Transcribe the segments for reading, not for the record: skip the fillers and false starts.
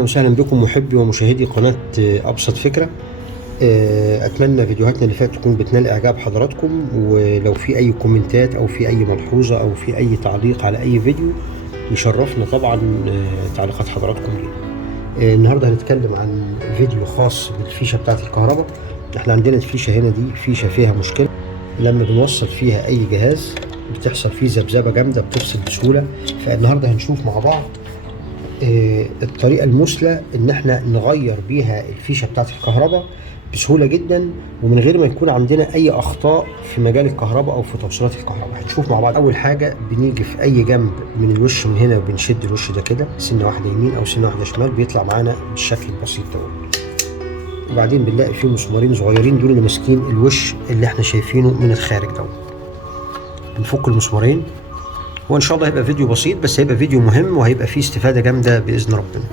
اهلا وسهلا بكم محبي ومشاهدي قناة ابسط فكرة. اتمنى فيديوهاتنا اللي فاتت تكون بتنال اعجاب حضراتكم، ولو في اي كومنتات او في اي ملحوظة او في اي تعليق على اي فيديو يشرفنا طبعا تعليقات حضراتكم لينا. النهارده هنتكلم عن فيديو خاص بالفيشة بتاعة الكهرباء. احنا عندنا الفيشة هنا دي فيشة فيها مشكلة، لما بنوصل فيها اي جهاز بتحصل فيه ذبذبة جامدة بتفصل بسهولة. فالنهارده هنشوف مع بعض الطريقة المثلى ان احنا نغير بيها الفيشة بتاعت الكهرباء بسهولة جدا، ومن غير ما يكون عندنا اي اخطاء في مجال الكهرباء او في توصيلات الكهرباء. هنشوف مع بعض. اول حاجة بنيجي في اي جنب من الوش من هنا وبنشد الوش ده كده سنة واحدة يمين او سنة واحدة شمال، بيطلع معانا بالشكل البسيط ده. وبعدين بنلاقي فيه مسمارين صغيرين دول اللي ماسكين الوش اللي احنا شايفينه من الخارج ده. بنفك المسمارين. هو ان شاء الله هيبقى فيديو بسيط، بس هيبقى فيديو مهم وهيبقى فيه استفادة جامدة بإذن ربنا.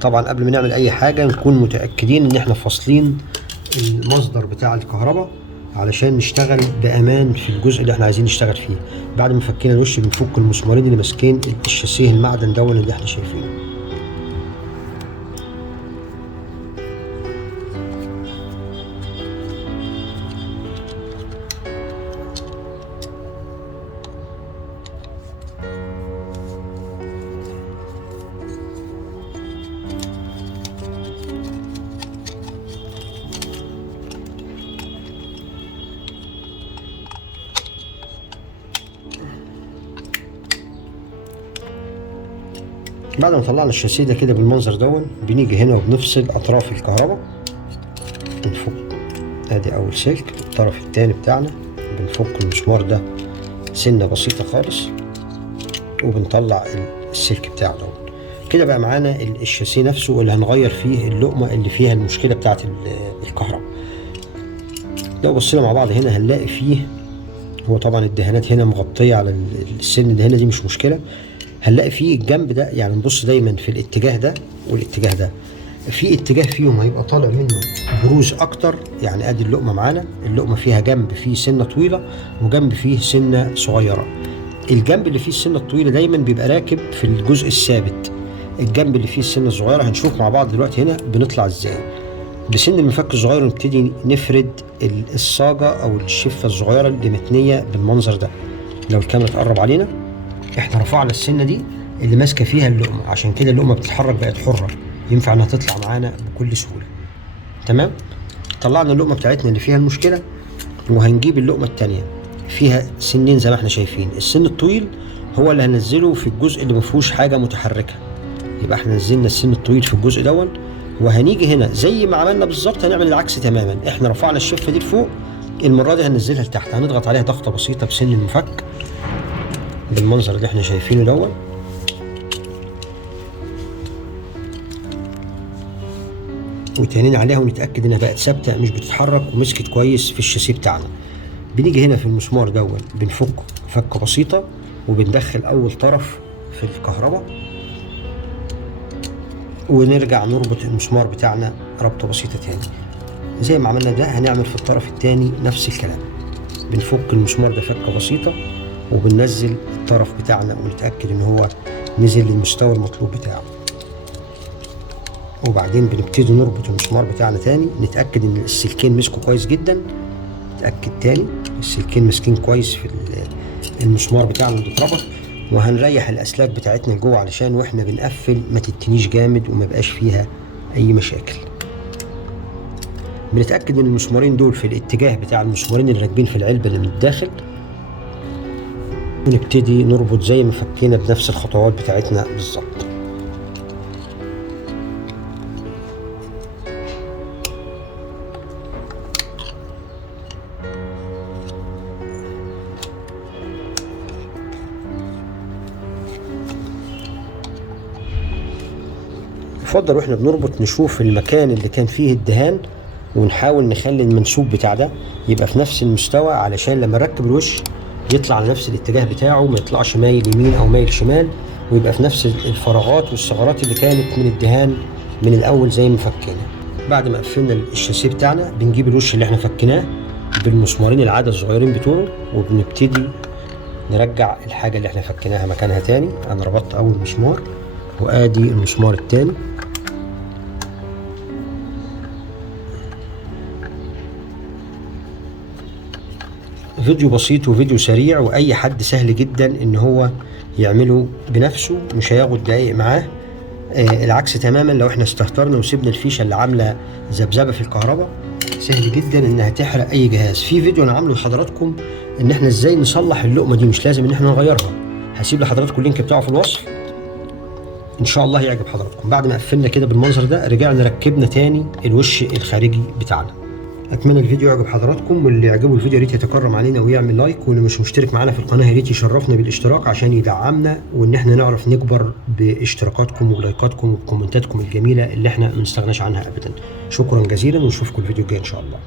طبعا قبل ما نعمل اي حاجة نكون متأكدين ان احنا فاصلين المصدر بتاع الكهرباء علشان نشتغل بأمان في الجزء اللي احنا عايزين نشتغل فيه. بعد ما فكينا الوش بنفك المسمارين اللي ماسكين الشاسيه المعدن دون اللي احنا شايفينه. بعد ما طلعنا الشاسيه ده كده بالمنظر دون، بنيجي هنا وبنفصل اطراف الكهرباء. بنفك ادي اول سلك، الطرف التاني بتاعنا بنفك المسمار ده سنه بسيطه خالص وبنطلع السلك بتاعه دون. كده بقى معانا الشاسيه نفسه اللي هنغير فيه اللقمه اللي فيها المشكله بتاعه الكهرباء. لو بصينا مع بعض هنا هنلاقي فيه، هو طبعا الدهانات هنا مغطيه على السن اللي هنا دي مش مشكله. هنلاقي فيه الجنب ده، يعني نبص دايما في الاتجاه ده والاتجاه ده، في اتجاه فيهم هيبقى طالع منه بروز اكتر. يعني ادي اللقمه معانا، اللقمه فيها جنب فيه سنه طويله وجنب فيه سنه صغيره. الجنب اللي فيه السنه الطويله دايما بيبقى راكب في الجزء الثابت. الجنب اللي فيه السنه الصغيره هنشوف مع بعض دلوقتي هنا بنطلع ازاي. بسن المفك الصغير نبتدي نفرد الصاجه او الشفه الصغيره اللي متنيه بالمنظر ده. لو الكاميرا تقرب علينا، احنا رفعنا السنه دي اللي ماسكه فيها اللقمه، عشان كده اللقمه بتتحرك بقت حره، ينفع انها تطلع معانا بكل سهوله. تمام. طلعنا اللقمه بتاعتنا اللي فيها المشكله، وهنجيب اللقمه الثانيه فيها سنين زي ما احنا شايفين. السن الطويل هو اللي هننزله في الجزء اللي ما فيهوش حاجه متحركه، يبقى احنا نزلنا السن الطويل في الجزء دون. وهنيجي هنا زي ما عملنا بالظبط هنعمل العكس تماما. احنا رفعنا الشفه دي لفوق، المره دي هننزلها لتحت، هنضغط عليها ضغطه بسيطه بسن المفك بالمنظر اللي احنا شايفينه دون. وتانيين عليها ونتاكد انها بقت ثابته مش بتتحرك ومسكت كويس في الشاسيه بتاعنا. بنيجي هنا في المسمار دون بنفكه فكه بسيطه وبندخل اول طرف في الكهرباء، ونرجع نربط المسمار بتاعنا ربطه بسيطه تاني. زي ما عملنا ده هنعمل في الطرف التاني نفس الكلام. بنفك المسمار ده فكه بسيطه وبننزل الطرف بتاعنا ونتأكد ان هو نزل للمستوى المطلوب بتاعه. وبعدين بنبتدي نربط المسمار بتاعنا تاني، نتأكد ان السلكين مسكوا كويس جدا. نتأكد تاني السلكين ماسكين كويس في المسمار بتاعنا اللي اتربط. وهنريح الاسلاك بتاعتنا جوه علشان واحنا بنقفل ما تتنيش جامد وما يبقاش فيها اي مشاكل. بنتأكد ان المسمارين دول في الاتجاه بتاع المسمارين اللي راكبين في العلبة اللي من الداخل، ونبتدي نربط زي ما فكينا بنفس الخطوات بتاعتنا بالظبط. يفضل واحنا بنربط نشوف المكان اللي كان فيه الدهان، ونحاول نخلي المنسوب بتاع ده يبقى في نفس المستوى، علشان لما نركب الوش يطلع على نفس الاتجاه بتاعه، ما يطلعش مايل يمين او مايل شمال، ويبقى في نفس الفراغات والثغرات اللي كانت من الدهان من الاول زي ما فكينا. بعد ما قفلنا الشاسيه بتاعنا بنجيب الوش اللي احنا فكيناه بالمسمارين العادة الصغيرين بتوعه، وبنبتدي نرجع الحاجة اللي احنا فكيناها مكانها تاني. انا ربطت اول مسمار وادي المسمار التاني. فيديو بسيط وفيديو سريع، واي حد سهل جدا ان هو يعمله بنفسه، مش هياخد دقايق معاه. العكس تماما لو احنا استهترنا وسيبنا الفيشه اللي عامله ذبذبه في الكهرباء، سهل جدا انها تحرق اي جهاز. في فيديو انا عامله لحضراتكم ان احنا ازاي نصلح اللقمه دي، مش لازم ان احنا نغيرها. هسيب لحضراتكم اللينك بتاعه في الوصف، ان شاء الله يعجب حضراتكم. بعد ما قفلنا كده بالمنظر ده، رجعنا ركبنا تاني الوش الخارجي بتاعنا. اتمنى الفيديو يعجب حضراتكم، واللي يعجبه الفيديو يا ريت يتكرم علينا ويعمل لايك، واللي مش مشترك معانا في القناه يا ريت يشرفنا بالاشتراك عشان يدعمنا، وان احنا نعرف نكبر باشتراكاتكم ولايكاتكم وكومنتاتكم الجميله اللي احنا ما نستغناش عنها ابدا. شكرا جزيلا، ونشوفكم الفيديو الجاي ان شاء الله.